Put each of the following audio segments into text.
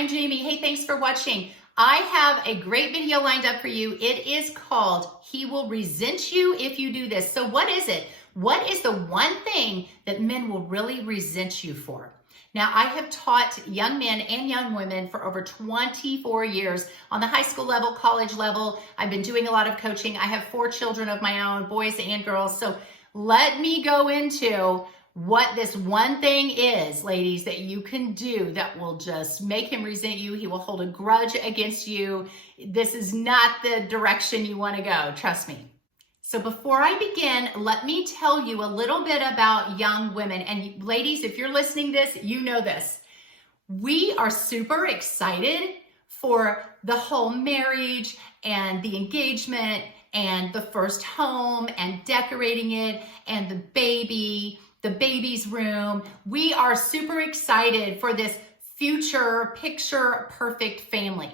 I'm Jamie. Hey, thanks for watching. I have a great video lined up for you. It is called He Will Resent You If You Do This. So what is it? What is the one thing that men will really resent you for? Now, I have taught young men and young women for over 24 years on the high school level, college level. I've been doing a lot of coaching. I have 4 children of my own, boys and girls. So let me go into what this one thing is, ladies, that you can do that will just make him resent you. He will hold a grudge against you. This is not the direction you want to go. Trust me. So before I begin, let me tell you a little bit about young women. And ladies, if you're listening to this, you know this. We are super excited for the whole marriage and the engagement and the first home and decorating it and the baby's room. We are super excited for this future picture perfect family.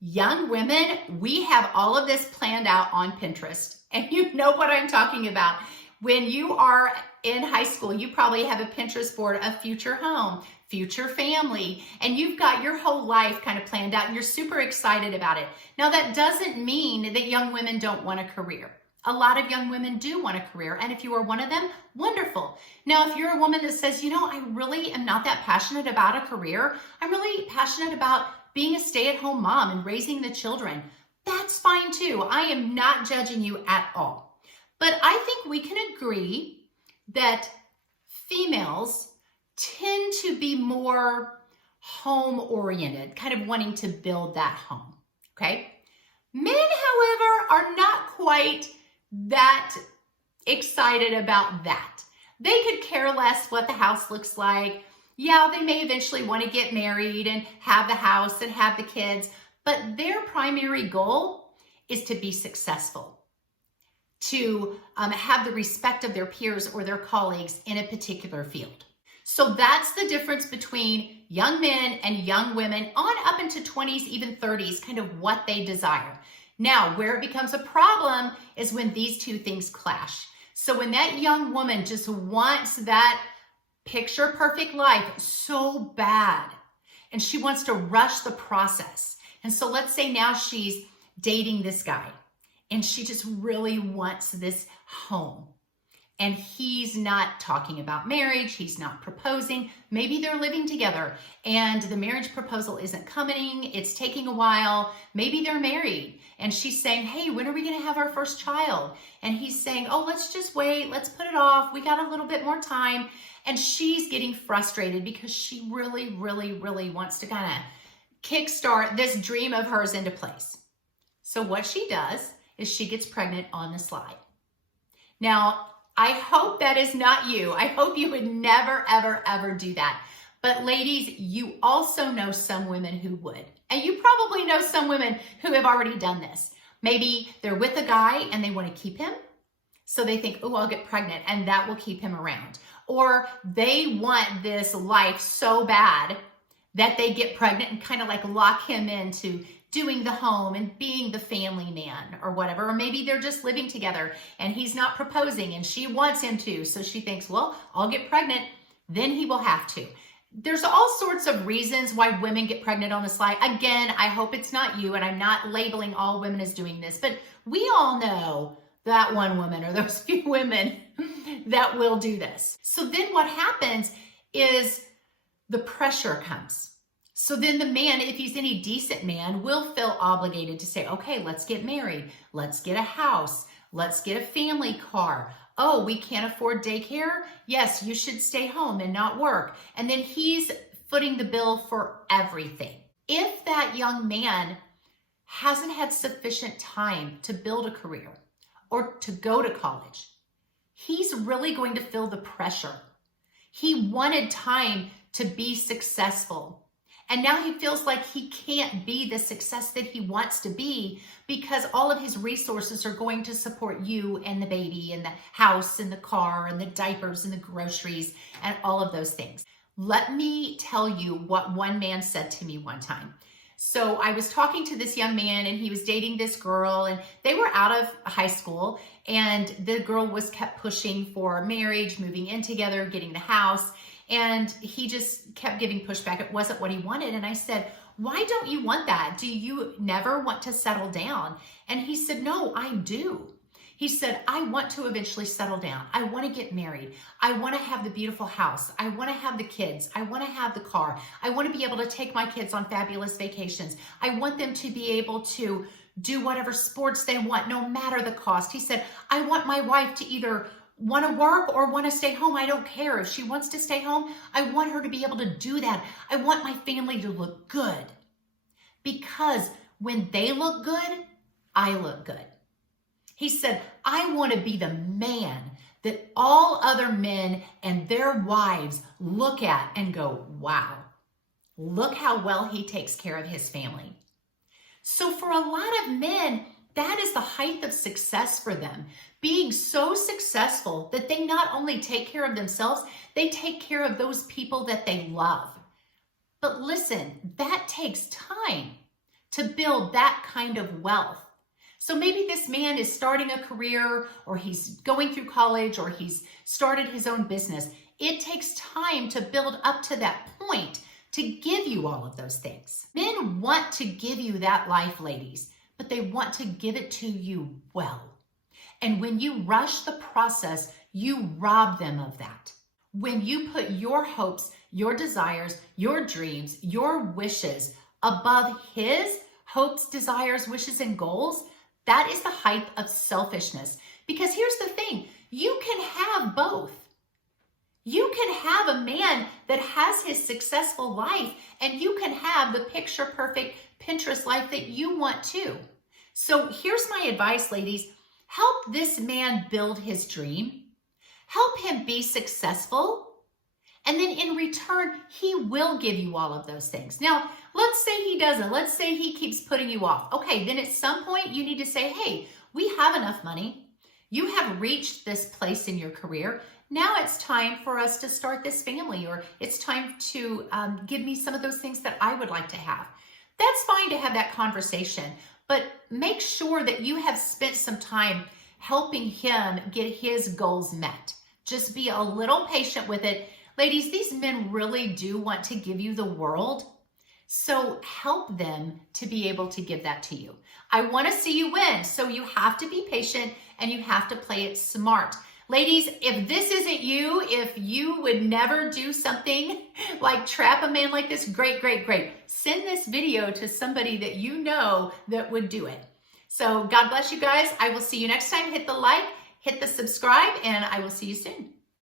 Young women, we have all of this planned out on Pinterest, and you know what I'm talking about. When you are in high school, you probably have a Pinterest board of future home, future family, and you've got your whole life kind of planned out and you're super excited about it. Now, that doesn't mean that young women don't want a career. A lot of young women do want a career, and if you are one of them, wonderful. Now, if you're a woman that says, you know, I really am not that passionate about a career, I'm really passionate about being a stay-at-home mom and raising the children, that's fine too. I am not judging you at all. But I think we can agree that females tend to be more home-oriented, kind of wanting to build that home, okay? Men, however, are not quite that excited about that. They could care less what the house looks like. Yeah, they may eventually want to get married and have the house and have the kids, but their primary goal is to be successful, to have the respect of their peers or their colleagues in a particular field. So that's the difference between young men and young women on up into 20s, even 30s, kind of what they desire. Now, where it becomes a problem is when these two things clash. So when that young woman just wants that picture perfect life so bad, and she wants to rush the process. And so let's say now she's dating this guy, and she just really wants this home. And he's not talking about marriage. He's not proposing. Maybe they're living together and the marriage proposal isn't coming. It's taking a while. Maybe they're married and she's saying, hey, when are we going to have our first child? And he's saying, oh, let's just wait. Let's put it off. We got a little bit more time. And she's getting frustrated because she really, really, really wants to kind of kickstart this dream of hers into place. So what she does is she gets pregnant on the slide. Now, I hope that is not you. I hope you would never, ever, ever do that. But ladies, you also know some women who would. And you probably know some women who have already done this. Maybe they're with a guy and they want to keep him. So they think, oh, I'll get pregnant and that will keep him around. Or they want this life so bad that they get pregnant and kind of like lock him into doing the home and being the family man or whatever. Or maybe they're just living together and he's not proposing and she wants him to. So she thinks, well, I'll get pregnant, then he will have to. There's all sorts of reasons why women get pregnant on the slide. Again, I hope it's not you, and I'm not labeling all women as doing this, but we all know that one woman or those few women that will do this. So then what happens is the pressure comes. So then the man, if he's any decent man, will feel obligated to say, okay, let's get married. Let's get a house. Let's get a family car. Oh, we can't afford daycare? Yes, you should stay home and not work. And then he's footing the bill for everything. If that young man hasn't had sufficient time to build a career or to go to college, he's really going to feel the pressure. He wanted time to be successful. And now he feels like he can't be the success that he wants to be because all of his resources are going to support you and the baby and the house and the car and the diapers and the groceries and all of those things. Let me tell you what one man said to me one time. So I was talking to this young man and he was dating this girl and they were out of high school and the girl was kept pushing for marriage, moving in together, getting the house. And he just kept giving pushback. It wasn't what he wanted. And I said, why don't you want that? Do you never want to settle down? And he said, no, I do. He said, I want to eventually settle down. I want to get married. I want to have the beautiful house. I want to have the kids. I want to have the car. I want to be able to take my kids on fabulous vacations. I want them to be able to do whatever sports they want, no matter the cost. He said, I want my wife to either want to work or want to stay home. I don't care. If she wants to stay home, I want her to be able to do that. I want my family to look good, because when they look good, I look good. He said, I want to be the man that all other men and their wives look at and go, wow, look how well he takes care of his family. So for a lot of men, that is the height of success for them, being so successful that they not only take care of themselves, they take care of those people that they love. But listen, that takes time to build that kind of wealth. So maybe this man is starting a career, or he's going through college, or he's started his own business. It takes time to build up to that point to give you all of those things. Men want to give you that life, ladies, but they want to give it to you well. And when you rush the process, you rob them of that. When you put your hopes, your desires, your dreams, your wishes above his hopes, desires, wishes, and goals, that is the height of selfishness. Because here's the thing, you can have both. You can have a man that has his successful life, and you can have the picture perfect Pinterest life that you want too. So here's my advice, ladies. Help this man build his dream. Help him be successful. And then in return, he will give you all of those things. Now, let's say he doesn't. Let's say he keeps putting you off. Okay, then at some point you need to say, hey, we have enough money. You have reached this place in your career. Now it's time for us to start this family, or it's time to give me some of those things that I would like to have. That's fine to have that conversation, but make sure that you have spent some time helping him get his goals met. Just be a little patient with it. Ladies, these men really do want to give you the world, so help them to be able to give that to you. I want to see you win, so you have to be patient and you have to play it smart. Ladies, if this isn't you, if you would never do something like trap a man like this, great, great, great. Send this video to somebody that you know that would do it. So God bless you guys. I will see you next time. Hit the like, hit the subscribe, and I will see you soon.